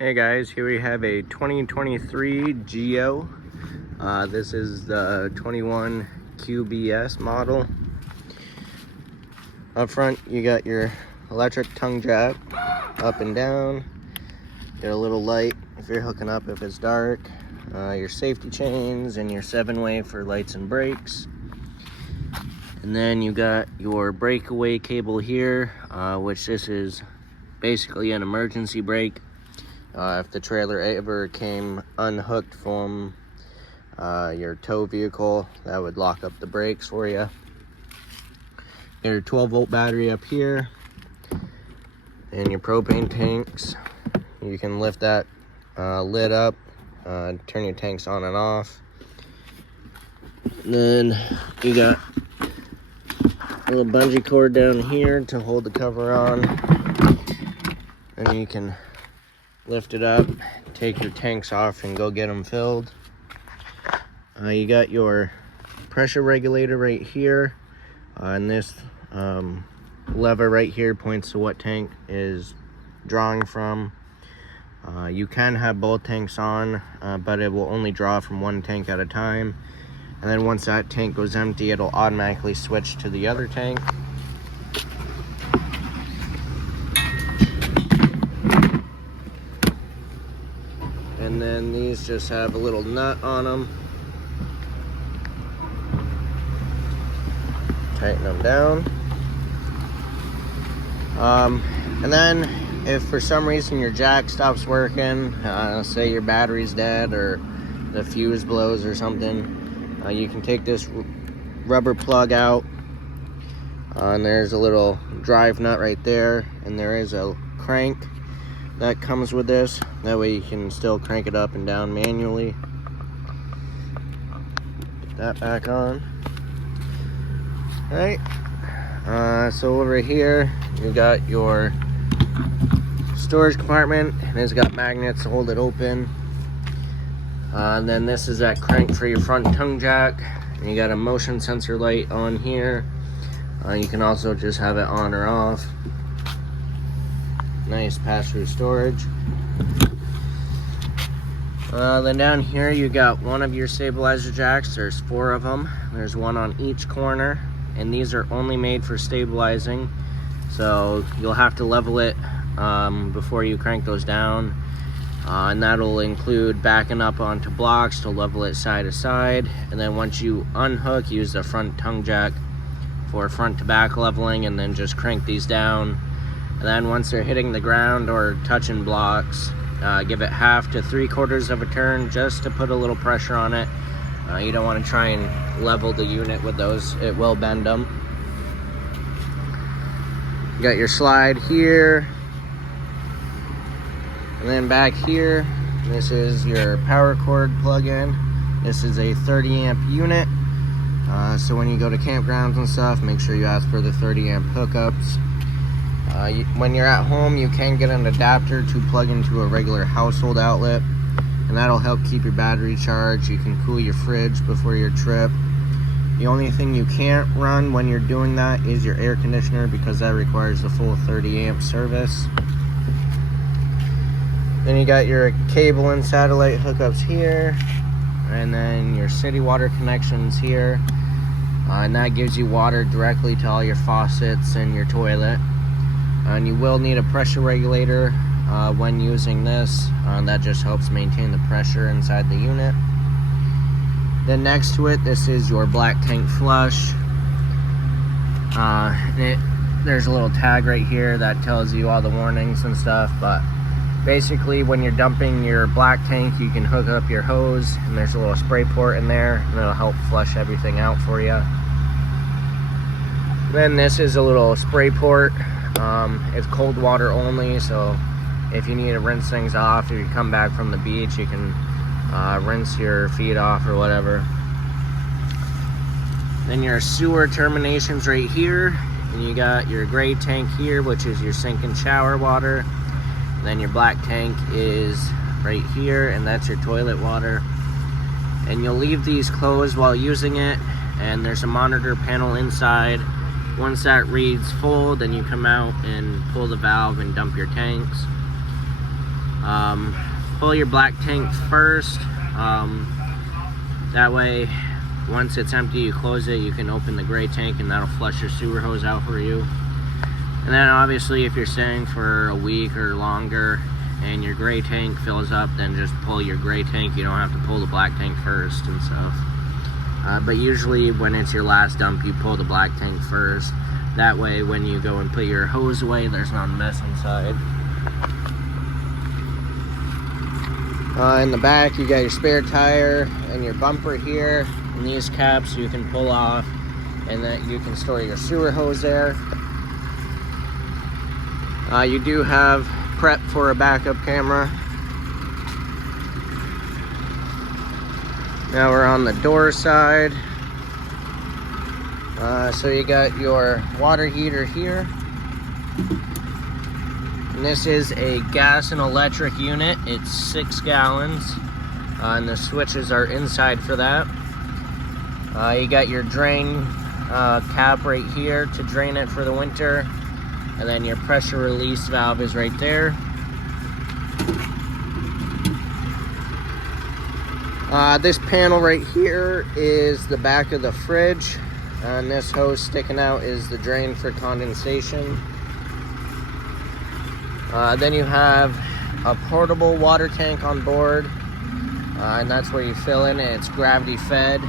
Hey guys, here we have a 2023 Geo. This is the 21 QBS model. Up front, you got your electric tongue jack, up and down. Got a little light if you're hooking up if it's dark. Your safety chains and your 7-way for lights and brakes. And then you got your breakaway cable here, which this is basically an emergency brake. If the trailer ever came unhooked from your tow vehicle, that would lock up the brakes for you. Your 12-volt battery up here, and your propane tanks. You can lift that lid up, turn your tanks on and off. And then you got a little bungee cord down here to hold the cover on. And you can lift it up, take your tanks off, and go get them filled. You got your pressure regulator right here, and this lever right here points to what tank is drawing from. You can have both tanks on, but it will only draw from one tank at a time. And then once that tank goes empty, it'll automatically switch to the other tank. And then these just have a little nut on them. Tighten them down. And then if for some reason your jack stops working, say your battery's dead or the fuse blows or something, you can take this rubber plug out. And there's a little drive nut right there, and there is a crank that comes with this. That way you can still crank it up and down manually. Get that back on. Alright, so over here you got your storage compartment, and it's got magnets to hold it open. And then this is that crank for your front tongue jack. And you got a motion sensor light on here. You can also just have it on or off. Nice pass-through storage. Then down here you got one of your stabilizer jacks. There's 4 of them. There's one on each corner, and these are only made for stabilizing, so you'll have to level it before you crank those down. And that'll include backing up onto blocks to level it side to side. And then once you unhook, use the front tongue jack for front to back leveling, and then just crank these down. And then once they're hitting the ground or touching blocks, give it 1/2 to 3/4 of a turn just to put a little pressure on it. You don't want to try and level the unit with those. It will bend them. You got your slide here. And then back here, this is your power cord plug-in. This is a 30 amp unit. So when you go to campgrounds and stuff, make sure you ask for the 30 amp hookups. When you're at home, you can get an adapter to plug into a regular household outlet, and that'll help keep your battery charged. You can cool your fridge before your trip. The only thing you can't run when you're doing that is your air conditioner, because that requires the full 30 amp service. Then you got your cable and satellite hookups here, and then your city water connections here. And that gives you water directly to all your faucets and your toilet. And you will need a pressure regulator when using this. That just helps maintain the pressure inside the unit. Then next to it, this is your black tank flush. There's a little tag right here that tells you all the warnings and stuff, but basically when you're dumping your black tank, you can hook up your hose, and there's a little spray port in there, and it'll help flush everything out for you. Then this is a little spray port. It's cold water only, so if you need to rinse things off, if you come back from the beach, you can rinse your feet off or whatever. Then your sewer terminations right here, and you got your gray tank here, which is your sink and shower water. And then your black tank is right here, and that's your toilet water. And you'll leave these closed while using it, and there's a monitor panel inside. Once that reads full, then you come out and pull the valve and dump your tanks. Pull your black tank first. That way, once it's empty, you close it, you can open the gray tank and that'll flush your sewer hose out for you. And then obviously if you're staying for a week or longer and your gray tank fills up, then just pull your gray tank. You don't have to pull the black tank first and stuff. But usually when it's your last dump, you pull the black tank first. That way when you go and put your hose away, there's not a mess inside. In the back, you got your spare tire and your bumper here. And these caps you can pull off, and then you can store your sewer hose there. You do have prep for a backup camera. Now we're on the door side. So you got your water heater here. And this is a gas and electric unit. It's 6 gallons. And the switches are inside for that. You got your drain cap right here to drain it for the winter. And then your pressure release valve is right there. This panel right here is the back of the fridge. And this hose sticking out is the drain for condensation. Then you have a portable water tank on board. And that's where you fill in it. It's gravity fed.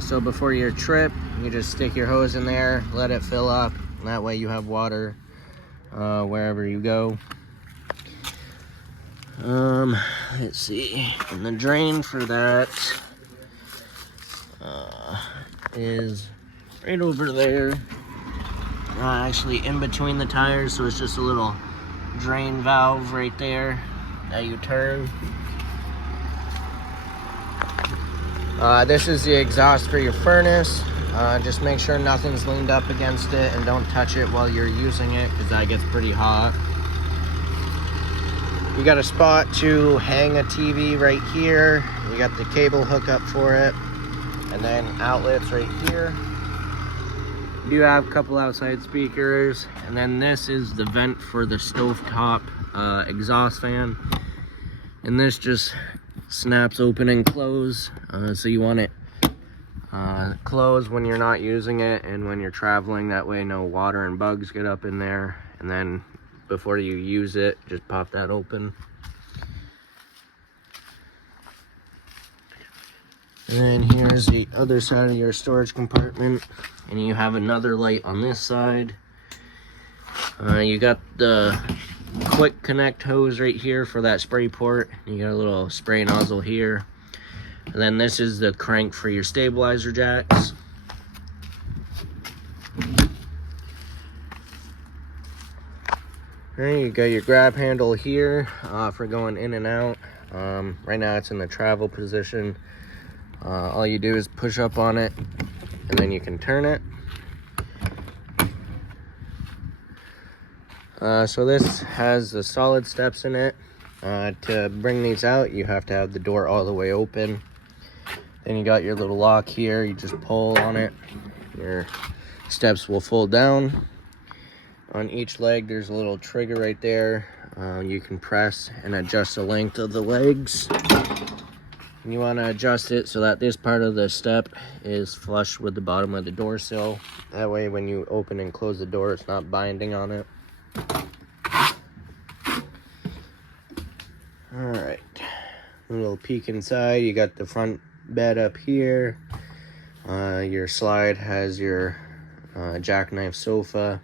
So before your trip, you just stick your hose in there, let it fill up. And that way you have water wherever you go. Let's see. And the drain for that is right over there. Actually in between the tires, so it's just a little drain valve right there that you turn. This is the exhaust for your furnace. Just make sure nothing's leaned up against it and don't touch it while you're using it, because that gets pretty hot. You got a spot to hang a TV right here. You got the cable hookup for it, and then outlets right here. You do have a couple outside speakers, and then this is the vent for the stovetop exhaust fan. And this just snaps open and close, so you want it closed when you're not using it and when you're traveling. That way no water and bugs get up in there. And then before you use it, just pop that open. And then here's the other side of your storage compartment, and you have another light on this side. You got the quick connect hose right here for that spray port. You got a little spray nozzle here. And then this is the crank for your stabilizer jacks. Then you got your grab handle here for going in and out. Right now it's in the travel position. All you do is push up on it and then you can turn it. So this has the solid steps in it. To bring these out, you have to have the door all the way open. Then you got your little lock here. You just pull on it. Your steps will fold down. On each leg, there's a little trigger right there. You can press and adjust the length of the legs. And you want to adjust it so that this part of the step is flush with the bottom of the door sill. That way when you open and close the door, it's not binding on it. Alright, a little peek inside. You got the front bed up here. Your slide has your jackknife sofa,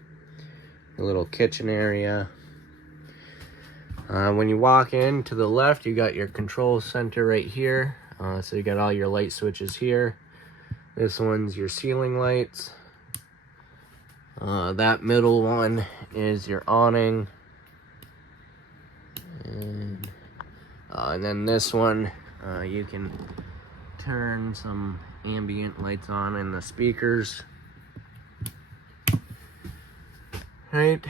a little kitchen area. When you walk in to the left, you got your control center right here. So you got all your light switches here. This one's your ceiling lights. That middle one is your awning. And then this one, you can turn some ambient lights on in the speakers. Right,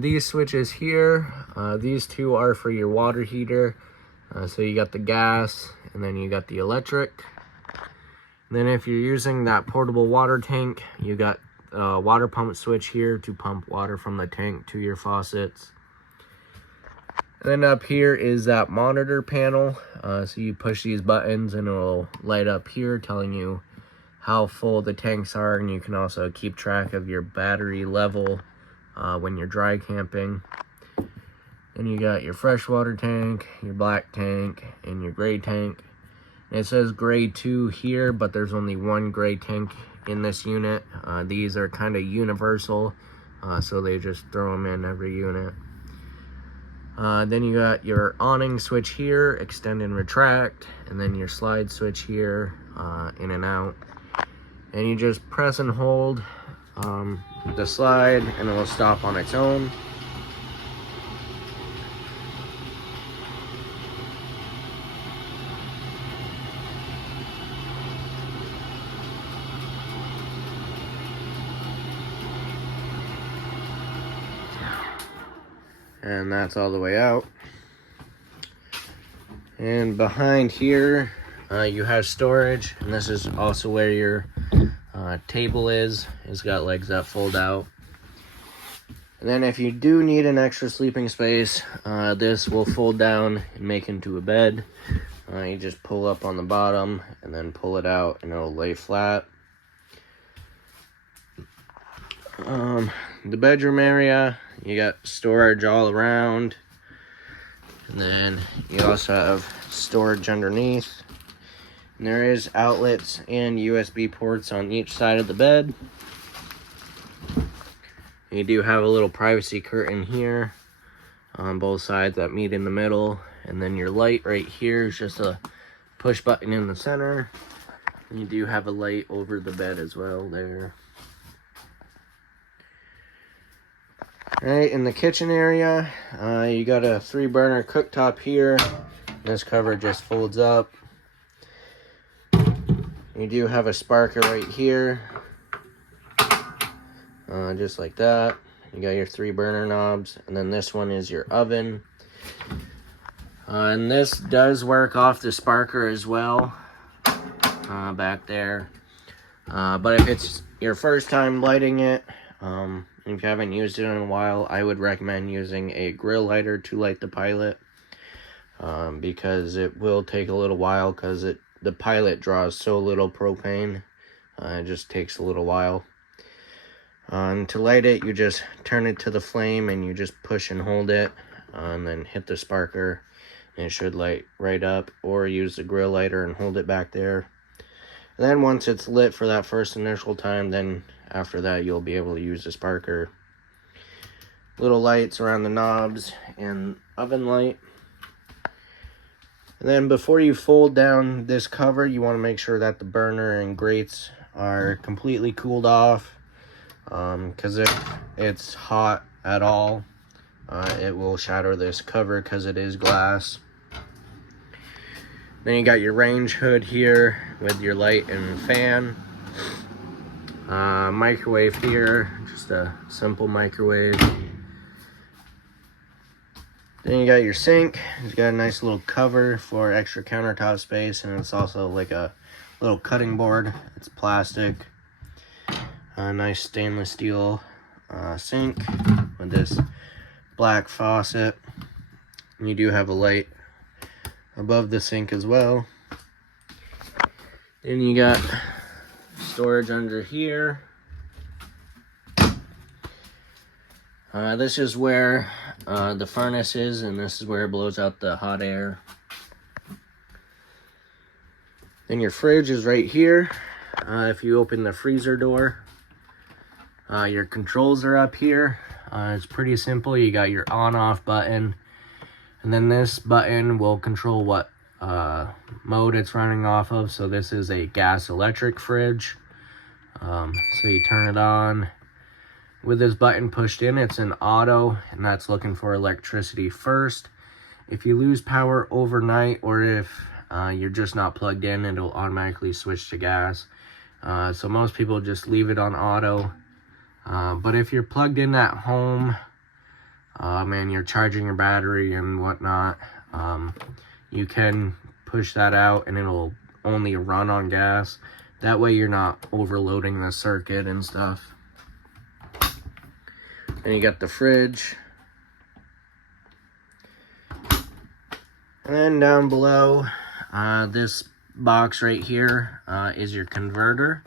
these switches here, these two are for your water heater. So you got the gas and then you got the electric. And then if you're using that portable water tank, you got a water pump switch here to pump water from the tank to your faucets. And then up here is that monitor panel. So you push these buttons and it'll light up here telling you how full the tanks are, and you can also keep track of your battery level when you're dry camping. And you got your freshwater tank, your black tank, and your gray tank. And it says gray 2 here, but there's only one gray tank in this unit. These are kind of universal, so they just throw them in every unit. Then you got your awning switch here, extend and retract, and then your slide switch here, in and out. And you just press and hold the slide and it will stop on its own. And that's all the way out. And behind here, you have storage, and this is also where your table is. It's got legs that fold out. And then if you do need an extra sleeping space, this will fold down and make into a bed. You just pull up on the bottom and then pull it out and it'll lay flat. The bedroom area, you got storage all around, and then you also have storage underneath. And there is outlets and USB ports on each side of the bed. You do have a little privacy curtain here on both sides that meet in the middle, and then your light right here is just a push button in the center. And you do have a light over the bed as well there. Alright, in the kitchen area, you got a 3-burner cooktop here. This cover just folds up. You do have a sparker right here, just like that. You got your 3-burner knobs, and then this one is your oven. And this does work off the sparker as well, back there. But if it's your first time lighting it, if you haven't used it in a while, I would recommend using a grill lighter to light the Pilot, because it will take a little while, because the Pilot draws so little propane. It just takes a little while. To light it, you just turn it to the flame and you just push and hold it, and then hit the sparker, and it should light right up, or use the grill lighter and hold it back there. And then once it's lit for that first initial time, then after that you'll be able to use the sparker. Little lights around the knobs and oven light. And then before you fold down this cover, you want to make sure that the burner and grates are completely cooled off, because if it's hot at all, it will shatter this cover because it is glass. Then you got your range hood here with your light and fan. Microwave here, just a simple microwave. Then you got your sink. It's got a nice little cover for extra countertop space, and it's also like a little cutting board. It's plastic. A nice stainless steel sink with this black faucet. And you do have a light above the sink as well. Then you got storage under here. This is where the furnace is, and this is where it blows out the hot air. Then your fridge is right here. If you open the freezer door, your controls are up here. It's pretty simple. You got your on-off button, and then this button will control what mode it's running off of. So this is a gas-electric fridge. So you turn it on. With this button pushed in, it's an auto, and that's looking for electricity first. If you lose power overnight, or if you're just not plugged in, it'll automatically switch to gas. So most people just leave it on auto. But if you're plugged in at home, and you're charging your battery and whatnot, you can push that out and it'll only run on gas. That way you're not overloading the circuit and stuff. Then you got the fridge. And then down below, this box right here is your converter.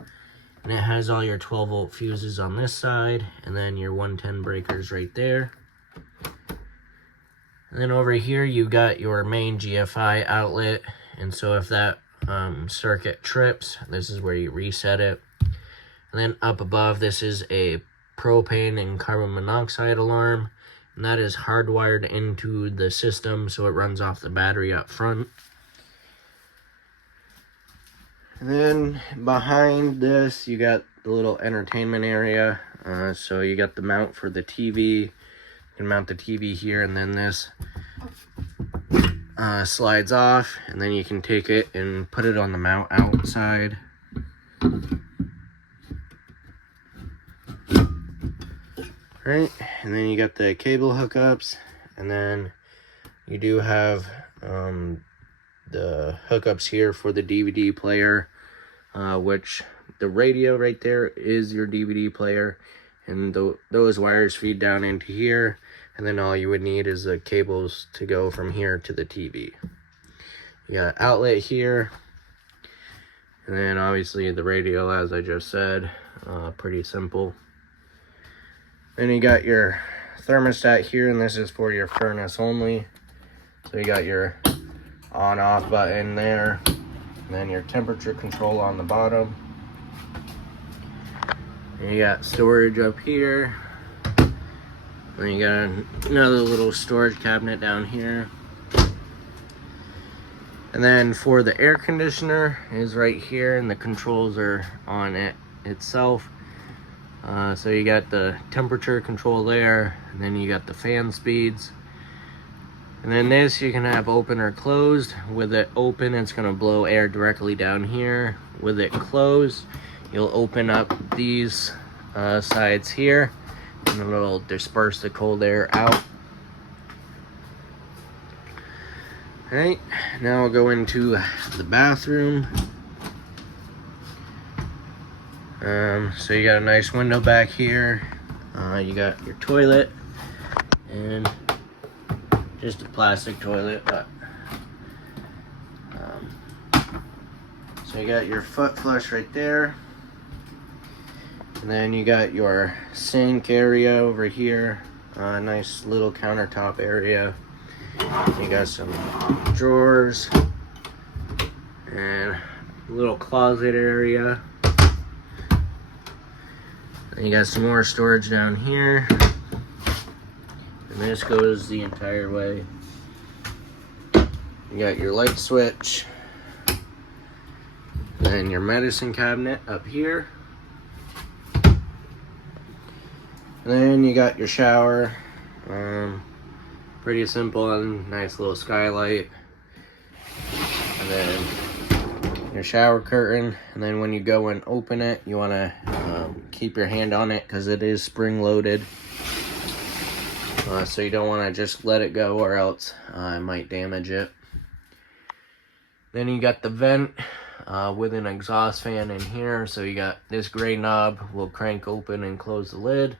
And it has all your 12-volt fuses on this side, and then your 110 breakers right there. And then over here, you got your main GFI outlet. And so if that circuit trips, this is where you reset it. And then up above, this is a propane and carbon monoxide alarm. And that is hardwired into the system, so it runs off the battery up front. And then behind this, you got the little entertainment area. So you got the mount for the TV. You can mount the TV here, and then this slides off, and then you can take it and put it on the mount outside. Right, and then you got the cable hookups, and then you do have the hookups here for the DVD player, which the radio right there is your DVD player, and those wires feed down into here, and then all you would need is the cables to go from here to the TV. You got outlet here, and then obviously the radio, as I just said, pretty simple. Then you got your thermostat here, and this is for your furnace only. So you got your on-off button there, and then your temperature control on the bottom. And you got storage up here. Then you got another little storage cabinet down here. And then for the air conditioner is right here, and the controls are on it itself. So you got the temperature control there, and then you got the fan speeds. And then this you can have open or closed. With it open, it's going to blow air directly down here. With it closed, you'll open up these sides here, and it'll disperse the cold air out. Alright, now we'll go into the bathroom. So you got a nice window back here. You got your toilet, and just a plastic toilet, but so you got your foot flush right there, and then you got your sink area over here. Nice little countertop area. You got some drawers and a little closet area. And you got some more storage down here, and this goes the entire way. You got your light switch, and your medicine cabinet up here, and then you got your shower. Pretty simple and nice little skylight, and then your shower curtain. And then when you go and open it, you want to keep your hand on it because it is spring loaded, so you don't want to just let it go, or else it might damage it. Then you got the vent with an exhaust fan in here. So you got this gray knob will crank open and close the lid,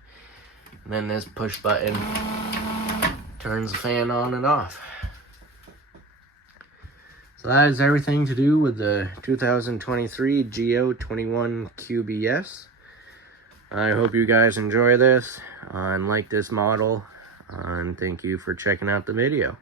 and then this push button turns the fan on and off. So that is everything to do with the 2023 Geo 21 QBS. I hope you guys enjoy this and like this model, and thank you for checking out the video.